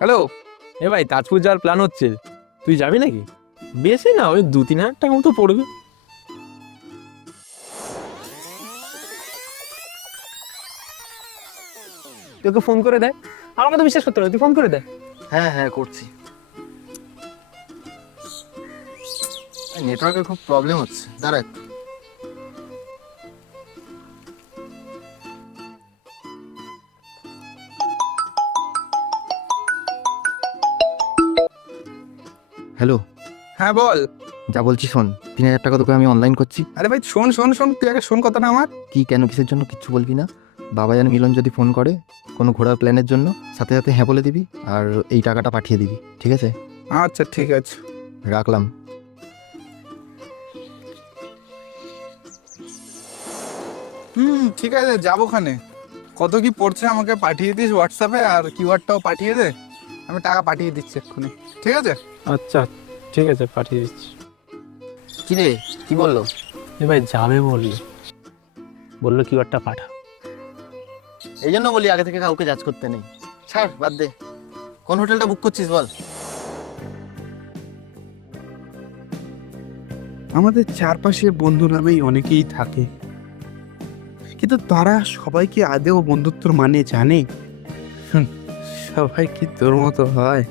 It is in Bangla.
হ্যালো। এ ভাই তাজপুর যাওয়ার প্ল্যান হচ্ছে, তুই যাবি নাকি? বেশি না, ওই 2-3 হাজার টাকা মতো পড়বে। তোকে ফোন করে দেয়, আমার কথা বিশ্বাস করতে হবে, তুই ফোন করে দেয়। হ্যাঁ হ্যাঁ করছি। নেটওয়ার্কের খুব প্রবলেম হচ্ছে, দাঁড়া একটু। হ্যালো। হ্যাঁ বল। যা বলছি শোন, 3,000 টাকা তোকে আমি অনলাইন করছি। আরে ভাই শোন শোন শোন, তুই আগে শোন কথাটা আমার। কি কেন কিসের জন্য কিচ্ছু বলবি না। বাবা জান মিলন যদি ফোন করে কোনো ঘোরার প্ল্যানের জন্য, সাথে সাথে হ্যাঁ বলে দিবি আর এই টাকাটা পাঠিয়ে দিবি, ঠিক আছে? আচ্ছা ঠিক আছে। রাখলাম। ঠিক আছে, যাবো ওখানে। কত কি পড়ছে আমাকে পাঠিয়ে দিস হোয়াটসঅ্যাপে, আর কিউআরটাও পাঠিয়ে দে, আমি টাকা পাঠিয়ে দিচ্ছি এক্ষুনি, ঠিক আছে? আচ্ছা ঠিক আছে, পাঠিয়ে দিচ্ছি। কি রে, কি বললো? এ ভাই যাবে বললো কিউআরটা পাঠা। এই জন্য বলি আগে থেকে কাউকে জাজ করতে নেই। ছাড়, বাদ দে। কোন হোটেলটা বুক করছিস বল? আমাদের চারপাশে বন্ধু নামেই অনেকেই থাকে, কিন্তু তারা সবাই কি আদেও বন্ধুত্বর মানে জানে? সবাই কি তোর মতো হয়?